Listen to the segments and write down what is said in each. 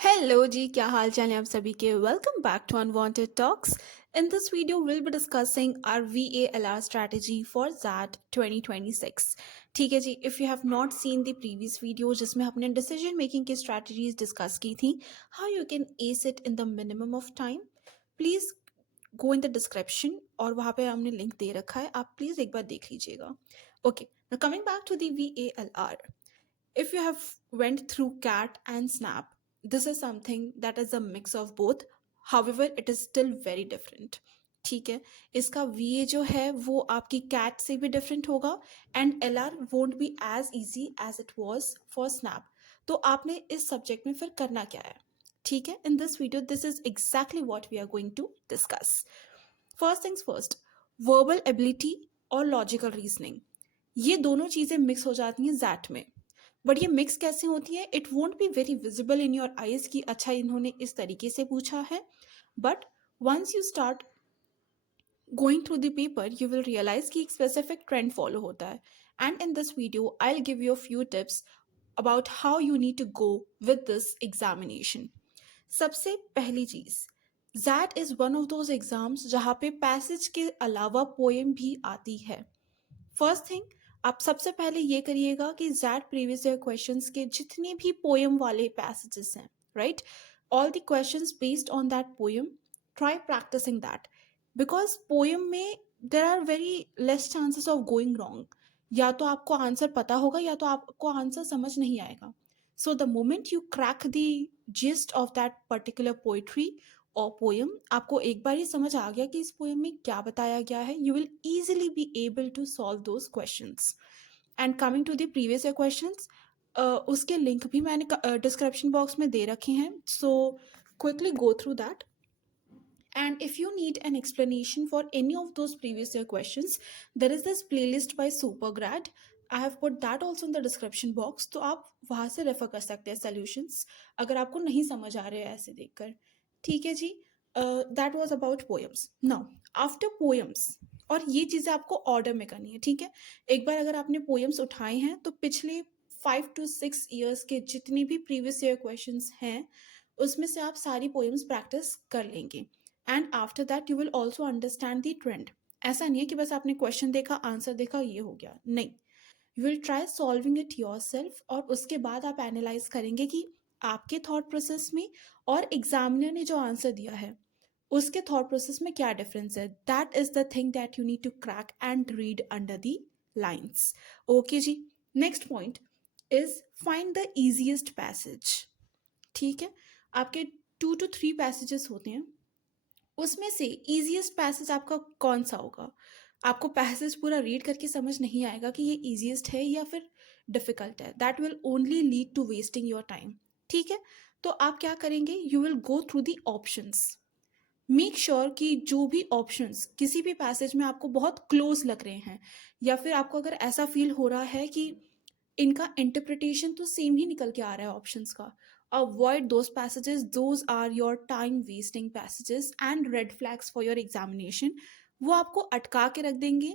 Hello जी, क्या हाल चाल है आप सभी के। Welcome back to unwanted talks. In this video will be discussing our VALR strategy for XAT 2026। ठीक है जी, if you have not seen the previous video जिसमें हमने डिसीजन मेकिंग की स्ट्रैटेजीज डिस्कस की थी, how you can ace it in the minimum of time, please go in the description और वहाँ पे हमने लिंक दे रखा है, आप प्लीज़ एक बार देख लीजिएगा। Okay, coming back to the VALR. If you have went through cat and snap, this is something that is a mix of both. However, it is still very different. ठीक है, इसका VA जो है वो आपकी कैट से भी different होगा and LR won't be as easy as it was for snap. तो आपने इस सब्जेक्ट में फिर करना क्या है? ठीक है, in this video this is exactly what we are going to discuss. First things first, verbal ability और लॉजिकल रीजनिंग, ये दोनों चीज़ें मिक्स हो जाती हैं जैट में। बट ये मिक्स कैसे होती है, it won't be very visible in your eyes कि अच्छा इन्होंने इस तरीके से पूछा है, but once you start going through the paper you will realise कि एक स्पेसिफिक ट्रेंड फॉलो होता है। And in this video I will give you a few tips about how you need to go with this examination. सबसे पहली चीज, XAT is one of those exams जहाँ पे passage के अलावा पोएम भी आती है। फर्स्ट थिंग, आप सबसे पहले ये करिएगा कि ज़ैट प्रीवियस ईयर क्वेश्चंस के जितने भी पोएम वाले पैसेजेस हैं, right, all the questions based on that poem, try practising that, because poem में there are very less chances of going wrong. या तो आपको आंसर पता होगा या तो आपको आंसर समझ नहीं आएगा। So the moment you crack the gist of that particular poetry और पोएम, आपको एक बार ही समझ आ गया कि इस पोएम में क्या बताया गया है, you will easily be able to solve those questions. And coming to the previous year questions, उसके लिंक भी मैंने डिस्क्रिप्शन बॉक्स में दे रखे हैं, so quickly go through that. And if you need an explanation for any of those previous year questions, there is this playlist by Supergrad. I have put that also in the description box, तो आप वहाँ से refer कर सकते हैं solutions अगर आपको नहीं समझ आ रहे हैं ऐसे देखकर। ठीक है जी, that was about poems. Now after poems, और ये चीज़ें आपको ऑर्डर में करनी है, ठीक है। एक बार अगर आपने पोएम्स उठाए हैं तो पिछले 5 to 6 years के जितने भी प्रीवियस ईयर क्वेश्चंस हैं उसमें से आप सारी पोएम्स प्रैक्टिस कर लेंगे। And after that you will also understand the trend. ऐसा नहीं है कि बस आपने क्वेश्चन देखा, आंसर देखा, ये हो गया, नहीं। You will try solving it your self और उसके बाद आप एनालाइज करेंगे कि आपके थॉट प्रोसेस में और एग्जामिनर ने जो आंसर दिया है उसके थॉट प्रोसेस में क्या डिफरेंस है। That is the thing that you need to crack and read under the lines. Okay जी, next point is find the easiest passage. ठीक है, आपके 2 to 3 पैसेजेस होते हैं, उसमें से ईजिएस्ट पैसेज आपका कौन सा होगा। आपको पैसेज पूरा रीड करके समझ नहीं आएगा कि ये ईजिएस्ट है या फिर डिफिकल्ट है, that will only lead to wasting your time. ठीक है, तो आप क्या करेंगे, you will go through the options. Make sure कि जो भी ऑप्शंस किसी भी पैसेज में आपको बहुत क्लोज लग रहे हैं या फिर आपको अगर ऐसा फील हो रहा है कि इनका इंटरप्रिटेशन तो सेम ही निकल के आ रहा है ऑप्शंस का, avoid those passages, those are your time wasting passages and red flags for your examination. वो आपको अटका के रख देंगे,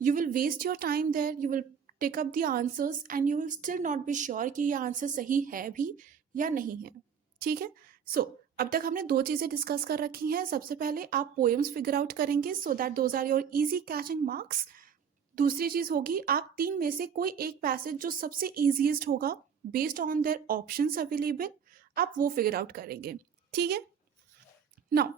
you will waste your time there, you will take up the answers and you will still not be sure कि ये answer सही है भी या नहीं है। ठीक है, सो अब तक हमने दो चीज़ें डिस्कस कर रखी हैं। सबसे पहले आप पोएम्स फिगर आउट करेंगे so that those are your easy catching marks. दूसरी चीज होगी, आप तीन में से कोई एक पैसेज जो सबसे इजीएस्ट होगा based on their options available, आप वो फिगर आउट करेंगे। ठीक है, नाउ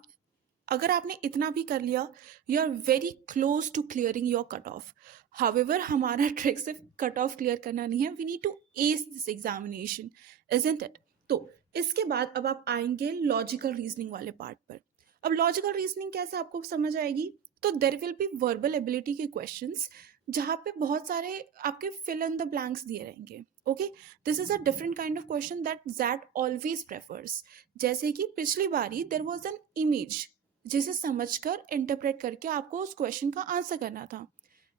अगर आपने इतना भी कर लिया, you are very close to clearing your cut off. However हमारा ट्रिक सिर्फ कट ऑफ क्लियर करना नहीं है, we need to ace this examination, isn't it. तो इसके बाद अब आप आएंगे लॉजिकल रीजनिंग वाले पार्ट पर। अब लॉजिकल रीजनिंग कैसे आपको समझ आएगी, तो there will be verbal ability के क्वेश्चंस जहाँ पे बहुत सारे आपके फिल इन द ब्लैंक्स दिए रहेंगे। Okay, this is a different kind of question that that always prefers. जैसे कि पिछली बारी देर वॉज एन इमेज जिसे समझकर इंटरप्रेट करके आपको उस क्वेश्चन का आंसर करना था।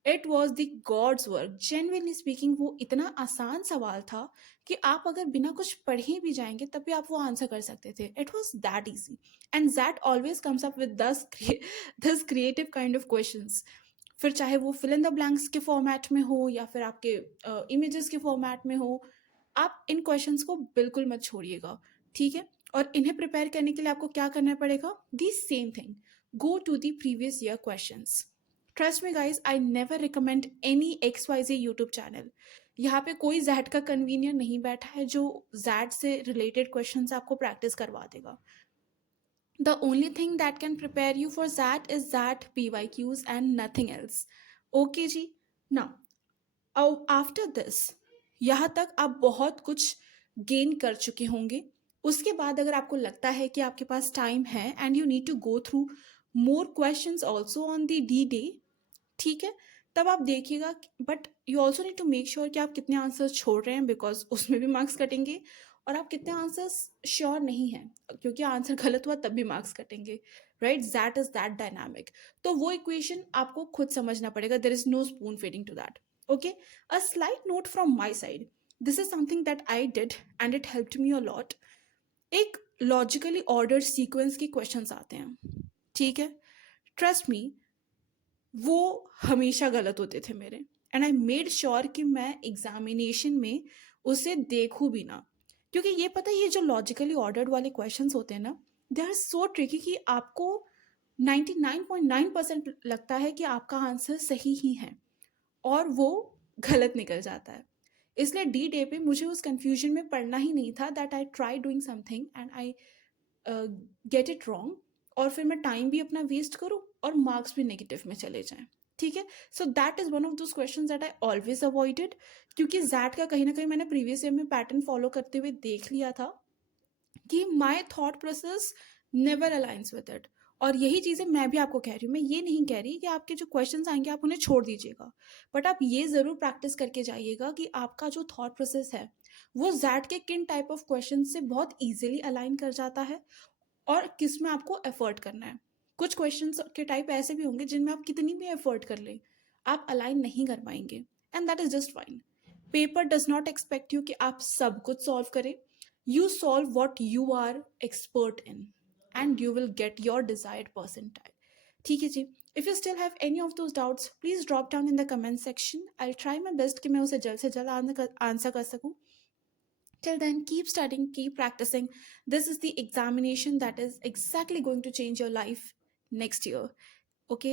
It was the gods work, genuinely speaking वो इतना आसान सवाल था कि आप अगर बिना कुछ पढ़े भी जाएंगे तब भी आप वो आंसर कर सकते थे। It was that easy and that always comes up with this creative kind of questions. फिर चाहे वो फिल इन द ब्लैंक्स के फॉर्मेट में हो या फिर आपके इमेजेस के फॉर्मेट में हो, आप इन क्वेश्चंस को बिल्कुल मत छोड़िएगा। ठीक है। और इन्हें प्रिपेयर करने के लिए आपको क्या करना पड़ेगा? The same thing, go to the previous year questions. Trust me guys, I never recommend any XYZ YouTube channel. यहाँ पे कोई जैड का कन्वीनियर नहीं बैठा है जो जैड से रिलेटेड क्वेश्चन आपको प्रैक्टिस करवा देगा। The only thing that can prepare you for that is that PYQs and nothing else. Okay जी। Now, आफ्टर दिस, यहाँ तक आप बहुत कुछ गेन कर चुके होंगे। उसके बाद अगर आपको लगता है कि आपके पास टाइम है and you need to go through more questions also on the D day, ठीक है, तब आप देखिएगा। But you also need to make sure कि आप कितने आंसर्स छोड़ रहे हैं, बिकॉज उसमें भी मार्क्स कटेंगे। और आप कितने आंसर्स श्योर नहीं हैं, क्योंकि आंसर गलत हुआ तब भी मार्क्स कटेंगे, right? That is that dynamic. तो वो इक्वेशन आपको खुद समझना पड़ेगा। There is no spoon feeding to that. Okay, a slight note from my side. This is something that I did and it helped me a lot. एक logically ordered sequence के questions आते हैं, ठीक है? Trust me, वो हमेशा गलत होते थे मेरे, एंड आई मेड श्योर कि मैं एग्जामिनेशन में उसे देखूँ भी ना, क्योंकि ये पता है ये जो लॉजिकली ऑर्डर्ड वाले क्वेश्चंस होते हैं ना, दे आर सो ट्रिकी कि आपको 99.9% लगता है कि आपका आंसर सही ही है और वो गलत निकल जाता है। इसलिए डी डे पे मुझे उस कंफ्यूजन में पढ़ना ही नहीं था that I try doing something and I get it wrong, और फिर मैं टाइम भी अपना वेस्ट करूँ और मार्क्स भी नेगेटिव में चले जाएं, ठीक है। So that is one of those question that I always avoided, क्योंकि जैट का कहीं ना कहीं मैंने प्रीवियस ईयर में पैटर्न फॉलो करते हुए देख लिया था कि my thought process never aligns with it. और यही चीज़ें मैं भी आपको कह रही हूँ। मैं ये नहीं कह रही कि आपके जो क्वेश्चंस आएंगे आप उन्हें छोड़ दीजिएगा, बट आप ये ज़रूर प्रैक्टिस करके जाइएगा कि आपका जो थॉट प्रोसेस है वो जैट के किन टाइप ऑफ क्वेश्चन से बहुत ईजिली अलाइन कर जाता है और किस में आपको एफर्ट करना है। कुछ क्वेश्चंस के टाइप ऐसे भी होंगे जिनमें आप कितनी भी एफर्ट कर लें आप अलाइन नहीं कर पाएंगे, and that is just fine. Paper does not expect you कि आप सब कुछ सॉल्व करें। You solve what you are expert in and you will get your desired percentile, ठीक है जी। if you still have any of those doubts please drop down in the comment section. I'll try my best कि मैं उसे जल्द से जल्द answer कर सकूँ। Till then, keep studying, keep practicing. This is the examination that is exactly going to change your life next year. Okay.